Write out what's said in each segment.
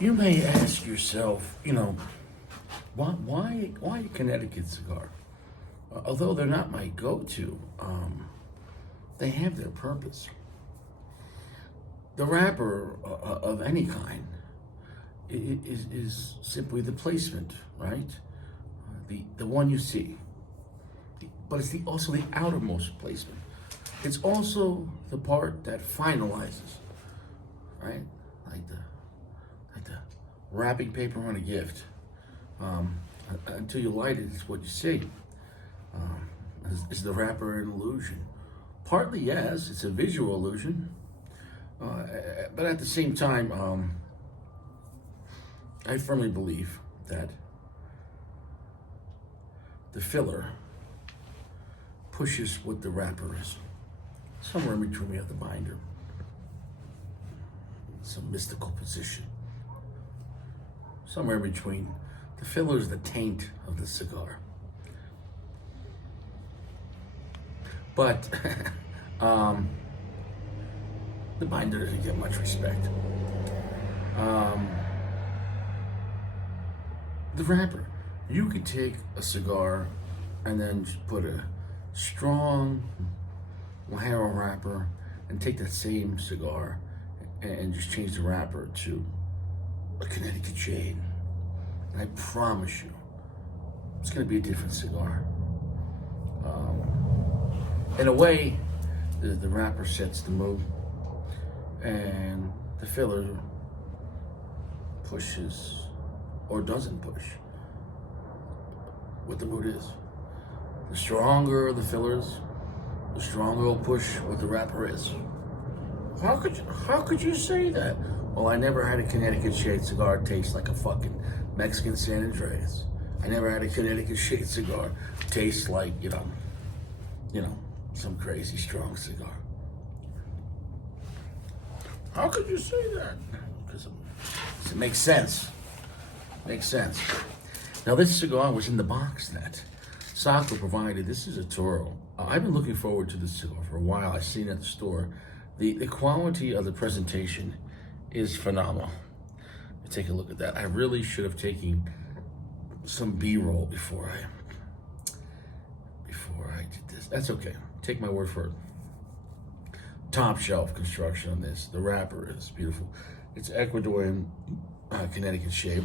You may ask yourself, why a Connecticut cigar? Although they're not my go-to, they have their purpose. The wrapper of any kind is simply the placement, right? The one you see, but it's also the outermost placement. It's also the part that finalizes, right? Like the wrapping paper on a gift. Until you light it, it's what you see. Is the wrapper an illusion? Partly, yes, it's a visual illusion. But at the same time, I firmly believe that the filler pushes what the wrapper is. Somewhere in between we have the binder. Some mystical position. Somewhere in between. The filler is the taint of the cigar. But the binder doesn't get much respect. The wrapper. You could take a cigar and then just put a strong Lajero wrapper and take that same cigar and just change the wrapper to a Connecticut shade. And I promise you, it's going to be a different cigar. In a way, the wrapper sets the mood, and the filler pushes or doesn't push what the mood is. The stronger the fillers, the stronger it'll push what the wrapper is. How could you say that? Well, I never had a Connecticut shade cigar taste like a fucking Mexican San Andreas. I never had a Connecticut shade cigar taste like, some crazy strong cigar. How could you say that? Because it makes sense. Makes sense. Now, this cigar was in the box that Sacco provided. This is a Toro. I've been looking forward to this cigar for a while. I've seen it at the store. The quality of the presentation is phenomenal. Take a look at that. I really should have taken some B-roll before I did this. That's okay. Take my word for it. Top shelf construction on this. The wrapper is beautiful. It's Ecuadorian Connecticut shade.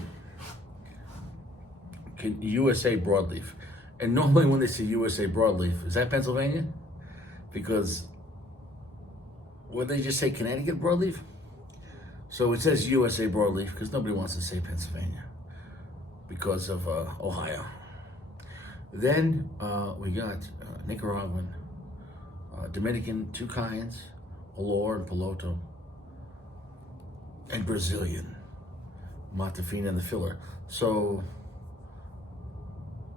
USA broadleaf. And normally when they say USA broadleaf, is that Pennsylvania? Because would they just say Connecticut broadleaf? So it says USA broadleaf because nobody wants to say Pennsylvania because of Ohio. Then we got Nicaraguan, Dominican, two kinds, Olor and Piloto, and Brazilian, Matafina and the filler. So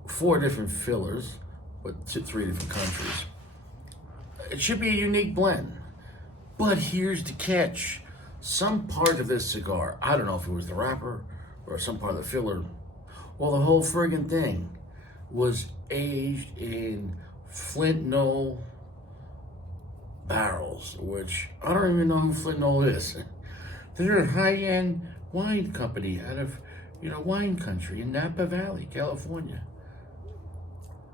4 different fillers, but 3 different countries. It should be a unique blend. But here's the catch. Some part of this cigar, I don't know if it was the wrapper or some part of the filler, well, the whole friggin' thing was aged in Flint, Knoll barrels, which I don't even know who Flint, Knoll is. They're a high-end wine company out of, wine country in Napa Valley, California.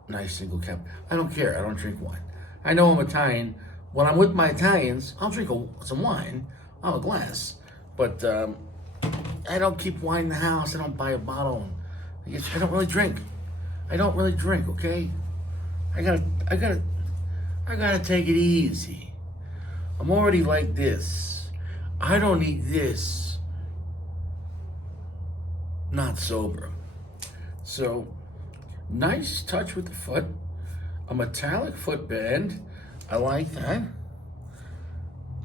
Nice single cap. I don't care. I don't drink wine. I know I'm Italian. When I'm with my Italians, I'll drink some wine on a glass. But I don't keep wine in the house. I don't buy a bottle. I don't really drink. Okay? I gotta take it easy. I'm already like this. I don't need this. Not sober. So, nice touch with the foot. A metallic footband. I like that.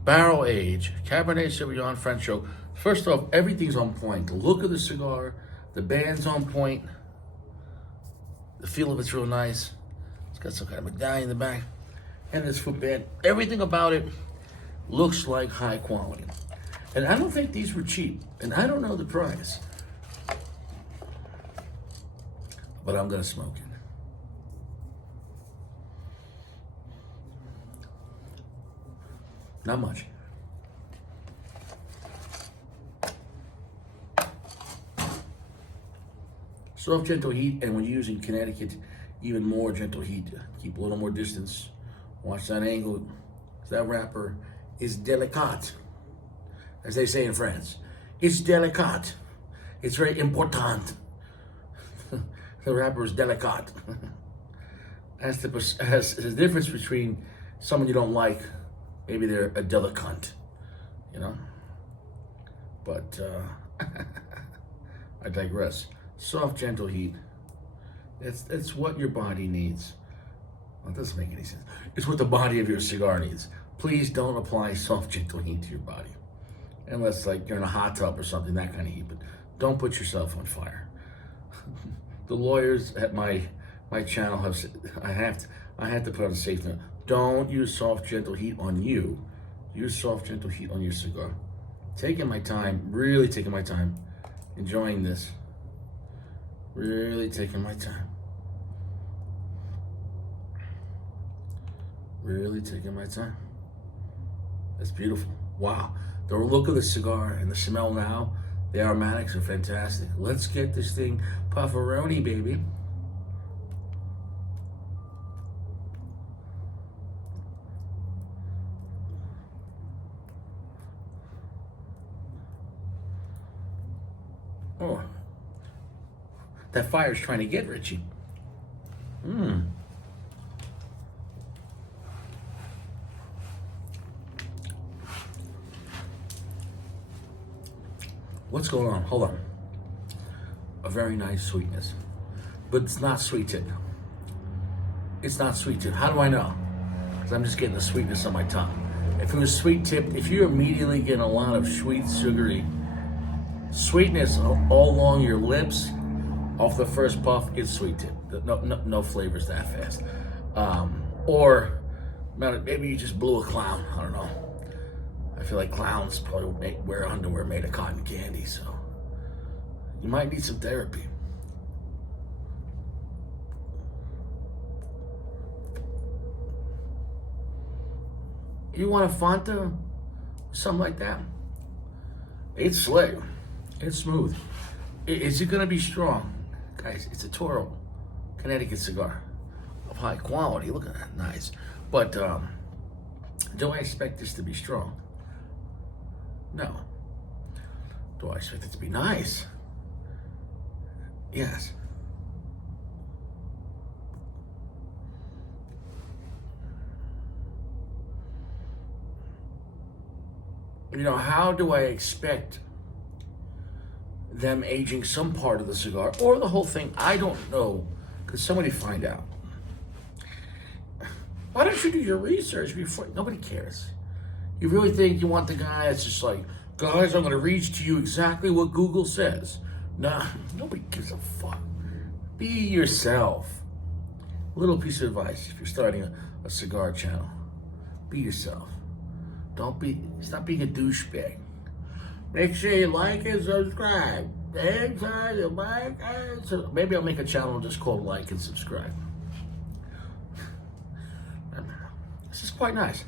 Barrel age. Cabernet Sauvignon French oak. First off, everything's on point. The look of the cigar, the band's on point. The feel of it's real nice. It's got some kind of medallion in the back. And this footband. Everything about it looks like high quality. And I don't think these were cheap. And I don't know the price. But I'm gonna smoke it. Not much. Soft, gentle heat, and when you're using Connecticut, even more gentle heat. Keep a little more distance. Watch that angle. That wrapper is delicate, as they say in France. It's delicate. It's very important. The wrapper is delicate. That's the difference between someone you don't like. Maybe they're a delicate, you know? But I digress. Soft, gentle heat. It's what your body needs. Well, it doesn't make any sense. It's what the body of your cigar needs. Please don't apply soft, gentle heat to your body. Unless, like, you're in a hot tub or something, that kind of heat. But don't put yourself on fire. The lawyers at my channel have said, I have to put on a safe note. Don't use soft, gentle heat on you. Use soft, gentle heat on your cigar. Taking my time, really taking my time, enjoying this. Really taking my time. Really taking my time. That's beautiful. Wow. The look of the cigar and the smell now, the aromatics are fantastic. Let's get this thing pufferoni, baby. Oh, that fire's trying to get Richie. What's going on? Hold on. A very nice sweetness, but it's not sweet tip. It's not sweet tip. How do I know? Because I'm just getting the sweetness on my tongue. If it was sweet tip, if you're immediately getting a lot of sweet, sugary sweetness all along your lips, off the first puff, it's sweet tip. No flavors that fast. Or maybe you just blew a clown. I don't know. I feel like clowns probably wear underwear made of cotton candy, so you might need some therapy. You want a Fanta? Something like that? It's slick. It's smooth. Is it gonna be strong? Guys, it's a Toro Connecticut cigar of high quality. Look at that, nice. But do I expect this to be strong? No. Do I expect it to be nice? Yes. You know, how do I expect them aging some part of the cigar or the whole thing? I don't know. Could somebody find out? Why don't you do your research before? Nobody cares. You really think you want the guy that's just like, guys, I'm going to read to you exactly what Google says? Nah, nobody gives a fuck. Be yourself. A little piece of advice if you're starting a cigar channel. Be yourself. Stop being a douchebag. Make sure you like and subscribe. So maybe I'll make a channel just called Like and Subscribe. This is quite nice.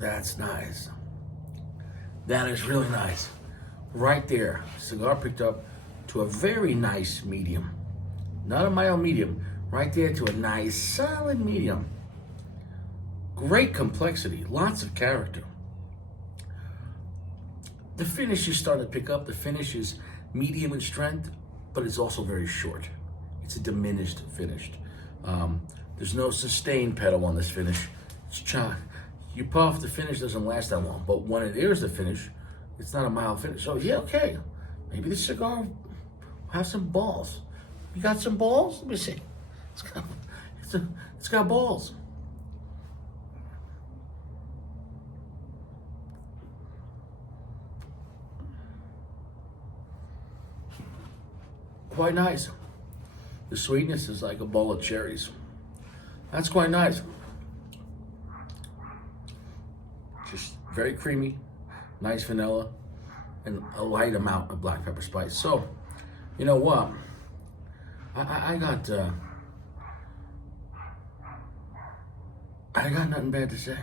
That's nice. That is really nice. Right there, cigar picked up to a very nice medium. Not a mild medium. Right there to a nice solid medium. Great complexity, lots of character. The finish is starting to pick up. The finish is medium in strength, but it's also very short. It's a diminished finish. There's no sustained pedal on this finish. It's you puff, the finish doesn't last that long. But when it is the finish, it's not a mild finish. So yeah, okay. Maybe the cigar will have some balls. You got some balls? Let me see. It's got balls. Quite nice. The sweetness is like a bowl of cherries. That's quite nice. Just very creamy, nice vanilla, and a light amount of black pepper spice. So, You know what? I got I got nothing bad to say.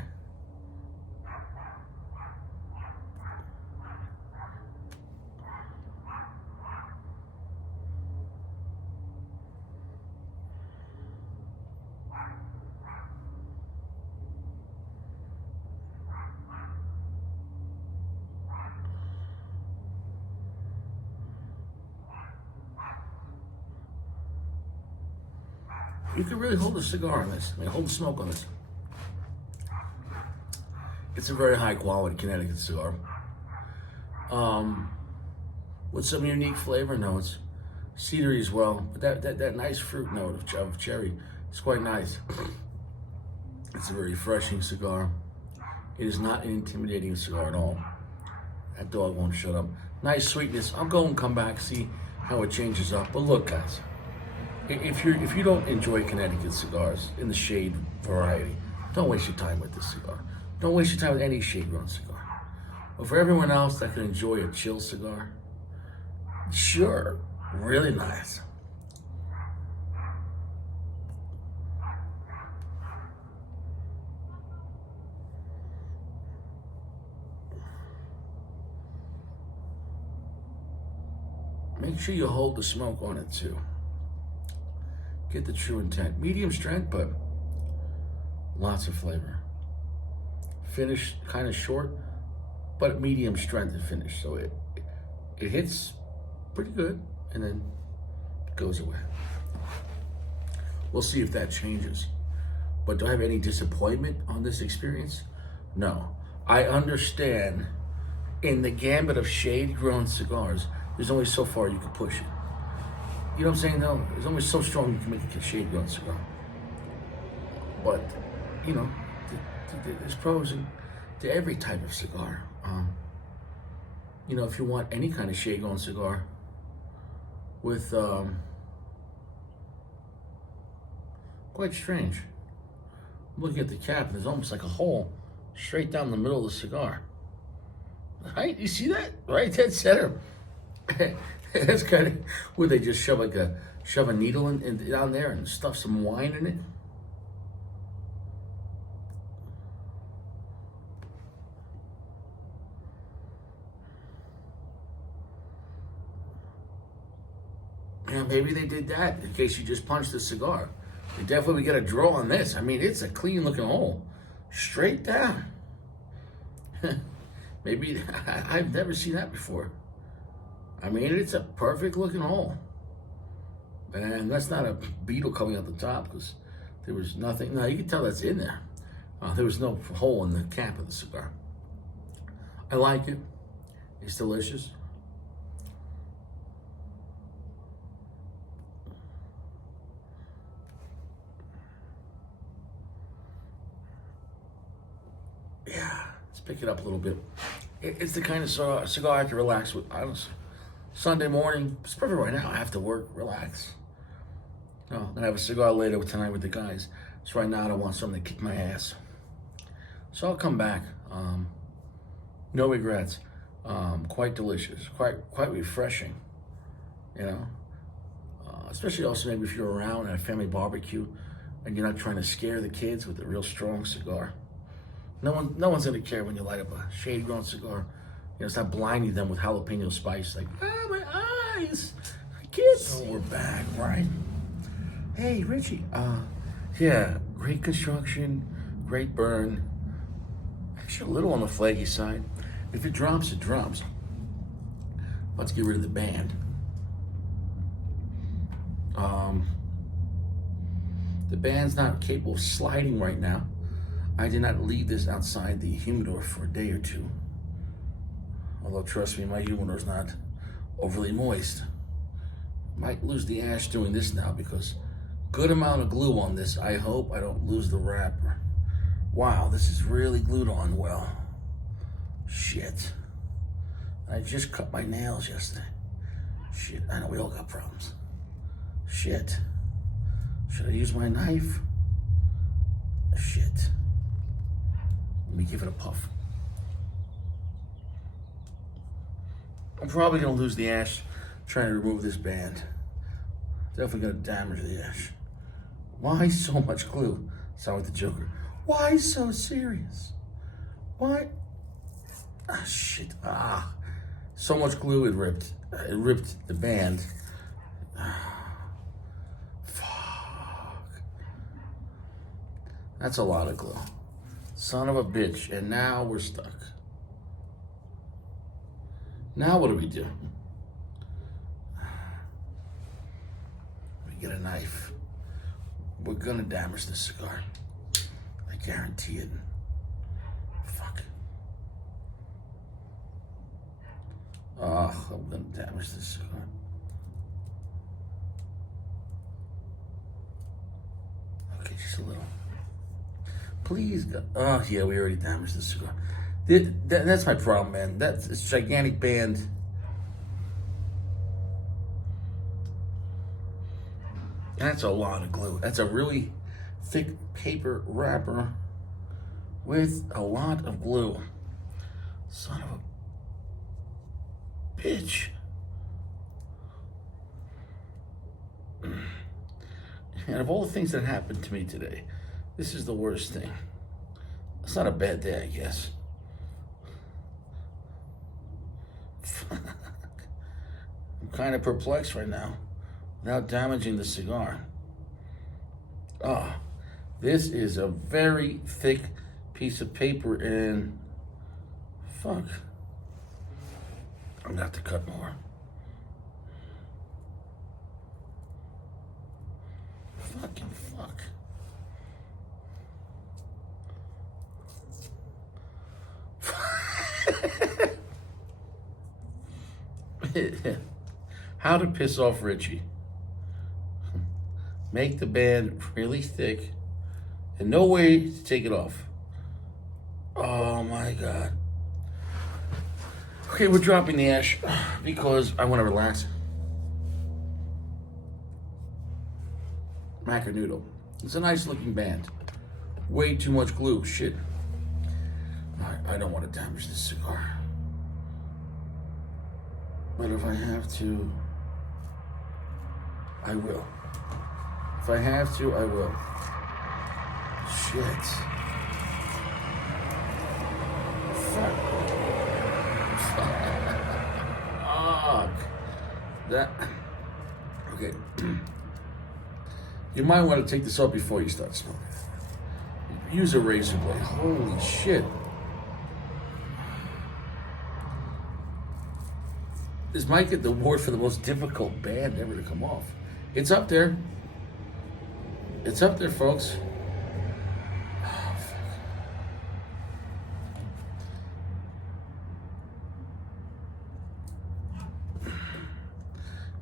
You can really hold a cigar on this. I mean, hold the smoke on this. It's a very high quality Connecticut cigar. With some unique flavor notes. Cedary as well. But that nice fruit note of cherry is quite nice. It's a very refreshing cigar. It is not an intimidating cigar at all. That dog won't shut up. Nice sweetness. I'll go and come back, see how it changes up. But look, guys. If you don't enjoy Connecticut cigars in the shade variety, don't waste your time with this cigar. Don't waste your time with any shade grown cigar. But for everyone else that can enjoy a chill cigar, sure, really nice. Make sure you hold the smoke on it too. Get the true intent. Medium strength, but lots of flavor. Finish kind of short, but medium strength to finish. So it hits pretty good and then goes away. We'll see if that changes. But do I have any disappointment on this experience? No. I understand in the gambit of shade-grown cigars, there's only so far you can push it. You know what I'm saying? No, it's only so strong you can make a shade-grown cigar. But, you know, there's pros to every type of cigar. You know, if you want any kind of shade-grown cigar with, quite strange. I'm looking at the cap, and there's almost like a hole straight down the middle of the cigar. Right? You see that? Right? Dead center. That's kind of where they just shove a needle in down there and stuff some wine in it. Yeah, maybe they did that in case you just punched the cigar. You definitely get a draw on this. I mean, it's a clean looking hole, straight down. Maybe I've never seen that before. I mean, it's a perfect looking hole. And that's not a beetle coming out the top because there was nothing. No, you can tell that's in there. There was no hole in the cap of the cigar. I like it. It's delicious. Yeah, let's pick it up a little bit. It's the kind of cigar I can relax with, honestly. Sunday morning, it's perfect right now. I have to work, relax. No, then I have a cigar later tonight with the guys. So right now I don't want something to kick my ass. So I'll come back. No regrets. Quite delicious, quite refreshing. You know, especially also maybe if you're around at a family barbecue and you're not trying to scare the kids with a real strong cigar. No one's gonna care when you light up a shade-grown cigar. You know, it's not blinding them with jalapeno spice. Like, my eyes, kids. So we're back, right? Hey, Richie. Yeah, great construction, great burn. Actually, a little on the flaggy side. If it drops, it drops. Let's get rid of the band. The band's not capable of sliding right now. I did not leave this outside the humidor for a day or two. Although, trust me, my humidor is not overly moist. Might lose the ash doing this now because good amount of glue on this. I hope I don't lose the wrapper. Wow, this is really glued on well. Shit. I just cut my nails yesterday. Shit, I know we all got problems. Shit. Should I use my knife? Shit. Let me give it a puff. I'm probably gonna lose the ash trying to remove this band. Definitely gonna damage the ash. Why so much glue? Sound like the Joker. Why so serious? Why? Ah, shit. Ah. So much glue it ripped. It ripped the band. Fuck. That's a lot of glue. Son of a bitch. And now we're stuck. Now what do we do? We get a knife. We're gonna damage this cigar. I guarantee it. Fuck. Oh, I'm gonna damage this cigar. Okay, just a little. Please, God. Oh, yeah, we already damaged the cigar. That's my problem, man. That's a gigantic band. That's a lot of glue. That's a really thick paper wrapper with a lot of glue. Son of a bitch. And of all the things that happened to me today, this is the worst thing. It's not a bad day, I guess. I'm kind of perplexed right now without damaging the cigar. Oh, this is a very thick piece of paper and fuck. I'm gonna have to cut more. Fucking fuck. How to piss off Richie. Make the band really thick and no way to take it off. Oh my God. Okay, we're dropping the ash because I want to relax. Macanudo. It's a nice looking band. Way too much glue. Shit. I don't want to damage this cigar. But if I have to, I will. If I have to, I will. Shit. Fuck. Fuck. That. Okay. You might want to take this off before you start smoking. Use a razor blade. Holy shit. This might get the award for the most difficult band ever to come off. It's up there. It's up there, folks. Oh, fuck.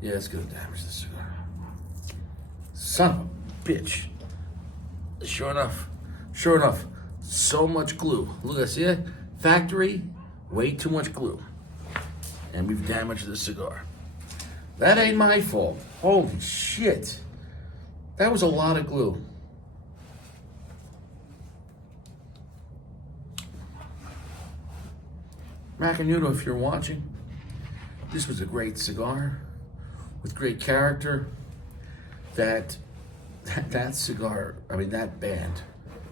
Yeah, it's gonna damage the cigar. Son of a bitch. Sure enough, so much glue. Look, I see it. Factory, way too much glue. And we've damaged the cigar. That ain't my fault. Holy shit. That was a lot of glue. Macanudo, if you're watching, this was a great cigar with great character. That cigar, that band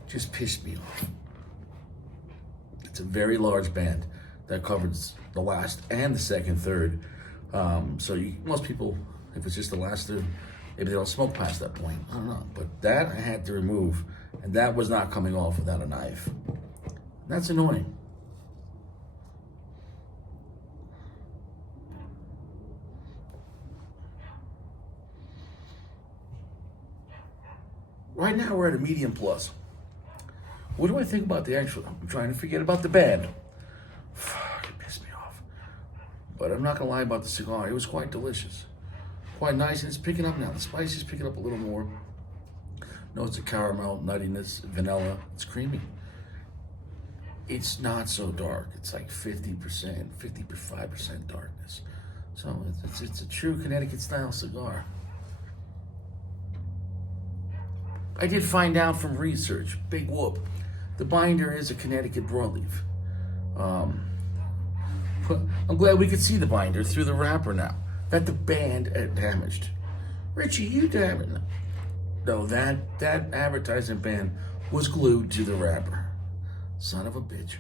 just pissed me off. It's a very large band that covers the last and the second third. Most people, if it's just the last third, maybe they don't smoke past that point. I don't know. But that I had to remove, and that was not coming off without a knife. That's annoying. Right now we're at a medium plus. What do I think about the actual? I'm trying to forget about the band. Fuck, it pissed me off. But I'm not gonna lie about the cigar. It was quite delicious. Quite nice, and it's picking up now. The spice is picking up a little more. Notes of caramel, nuttiness, vanilla. It's creamy. It's not so dark. It's like 50%, 55% darkness. So it's a true Connecticut style cigar. I did find out from research, big whoop, the binder is a Connecticut broadleaf. I'm glad we could see the binder through the wrapper now. that the band had damaged. Richie, you damaged. No, that advertising band was glued to the wrapper. Son of a bitch.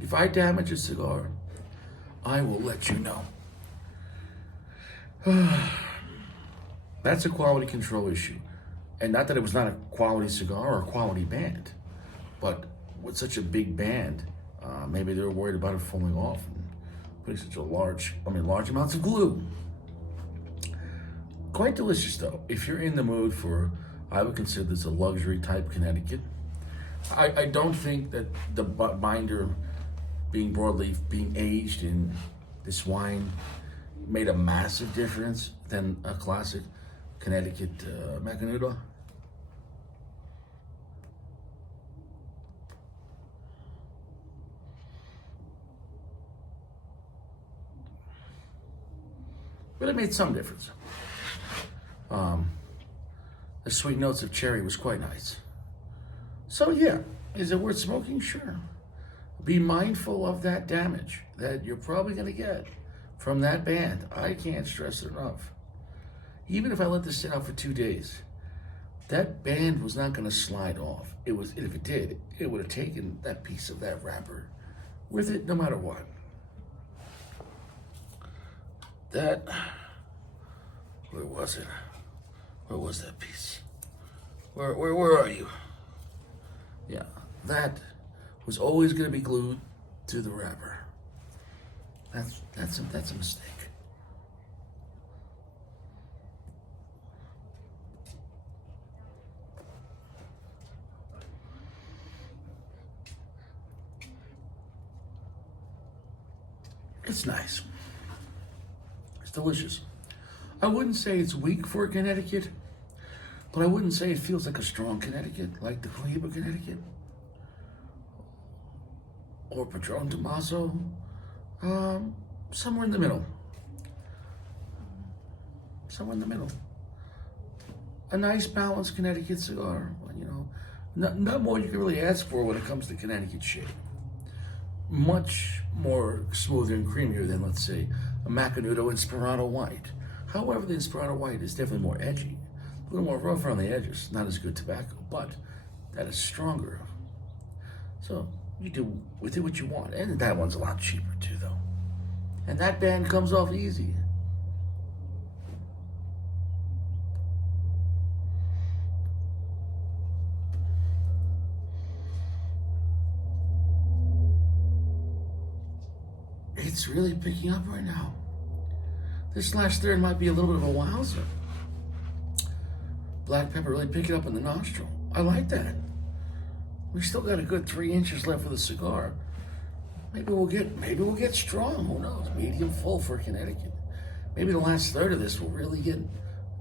If I damage a cigar, I will let you know. That's a quality control issue. And not that it was not a quality cigar or a quality band, but with such a big band, maybe they were worried about it falling off and putting such large amounts of glue. Quite delicious though. If you're in the mood for, I would consider this a luxury type Connecticut. I don't think that the binder being broadleaf, being aged in this wine made a massive difference than a classic Connecticut Macanudo. But it made some difference. The sweet notes of cherry was quite nice. So yeah, is it worth smoking? Sure. Be mindful of that damage that you're probably going to get from that band. I can't stress it enough. Even if I let this sit out for 2 days, that band was not going to slide off. If it did, it would have taken that piece of that wrapper with it no matter what. Where was it? Where was that piece? Where are you? Yeah, that was always going to be glued to the wrapper. That's a mistake. It's nice. It's delicious. I wouldn't say it's weak for Connecticut, but I wouldn't say it feels like a strong Connecticut, like the Cohiba Connecticut or Padron Tomaso. Somewhere in the middle. Somewhere in the middle. A nice balanced Connecticut cigar. You know, not more you can really ask for when it comes to Connecticut shade. Much more smoother and creamier than, let's say, a Macanudo Inspirado White. However, the Inspirado White is definitely more edgy, a little more rough around the edges. Not as good tobacco, but that is stronger. So you do with it what you want. And that one's a lot cheaper too, though. And that band comes off easy. It's really picking up right now. This last third might be a little bit of a wowzer. Black pepper really picking up in the nostril. I like that. We still got a good 3 inches left of the cigar. Maybe we'll get strong. Who knows? Medium full for Connecticut. Maybe the last third of this will really get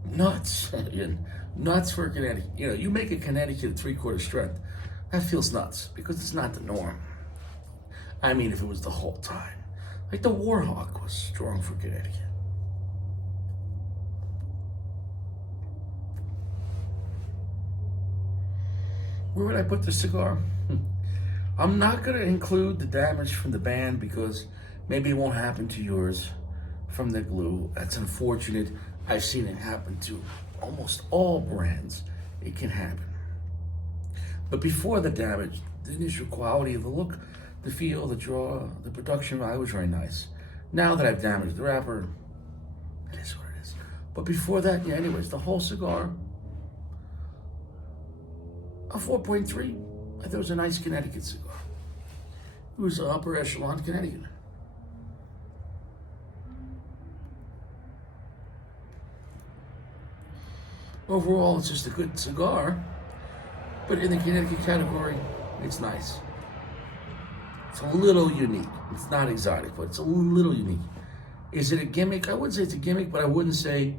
nuts. Nuts for Connecticut. You know, you make a Connecticut at 3/4 strength, that feels nuts because it's not the norm. I mean, if it was the whole time. Like the Warhawk was strong for Connecticut. Where would I put the cigar? I'm not going to include the damage from the band because maybe it won't happen to yours from the glue. That's unfortunate. I've seen it happen to almost all brands. It can happen. But before the damage, the initial quality of the look, the feel, the draw, the production value was very nice. Now that I've damaged the wrapper, it is what it is. But before that, yeah, anyways, the whole cigar, a 4.3. I thought it was a nice Connecticut cigar. It was an upper echelon Connecticut. Overall, it's just a good cigar, but in the Connecticut category, it's nice. It's a little unique. It's not exotic, but it's a little unique. Is it a gimmick? I wouldn't say it's a gimmick, but I wouldn't say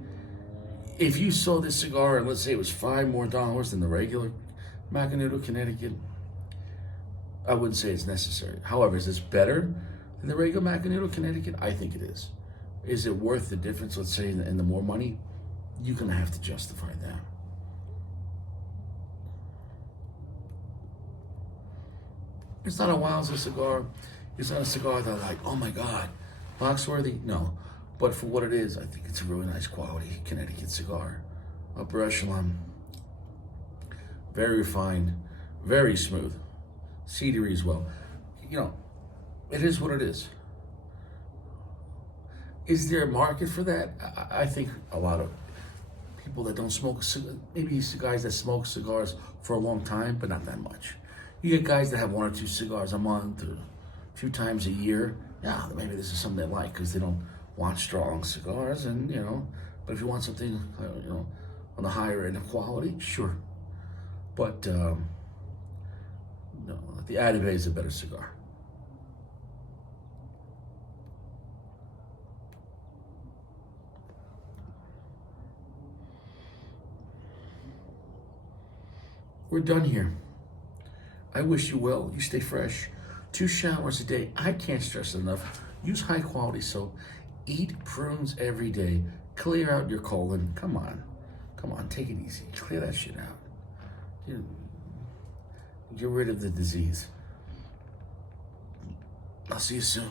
if you saw this cigar and let's say it was $5 more than the regular Macanudo Connecticut, I wouldn't say it's necessary. However, is this better than the regular Macanudo Connecticut? I think it is. Is it worth the difference, let's say, in the more money? You're going to have to justify that. It's not a wowzer cigar. It's not a cigar that I'm like, oh my God, box worthy? No. But for what it is, I think it's a really nice quality Connecticut cigar. Upper echelon, very refined, very smooth, cedary as well. You know, it is what it is. Is there a market for that? I think a lot of people that don't smoke, maybe guys that smoke cigars for a long time, but not that much. You get guys that have one or two cigars a month, or a few times a year. Yeah, maybe this is something they like because they don't want strong cigars, and But if you want something, on the higher end of quality, sure. But no, the Ative is a better cigar. We're done here. I wish you well. You stay fresh. 2 showers a day. I can't stress it enough. Use high quality soap. Eat prunes every day. Clear out your colon. Come on. Come on, take it easy. Clear that shit out. Get rid of the disease. I'll see you soon.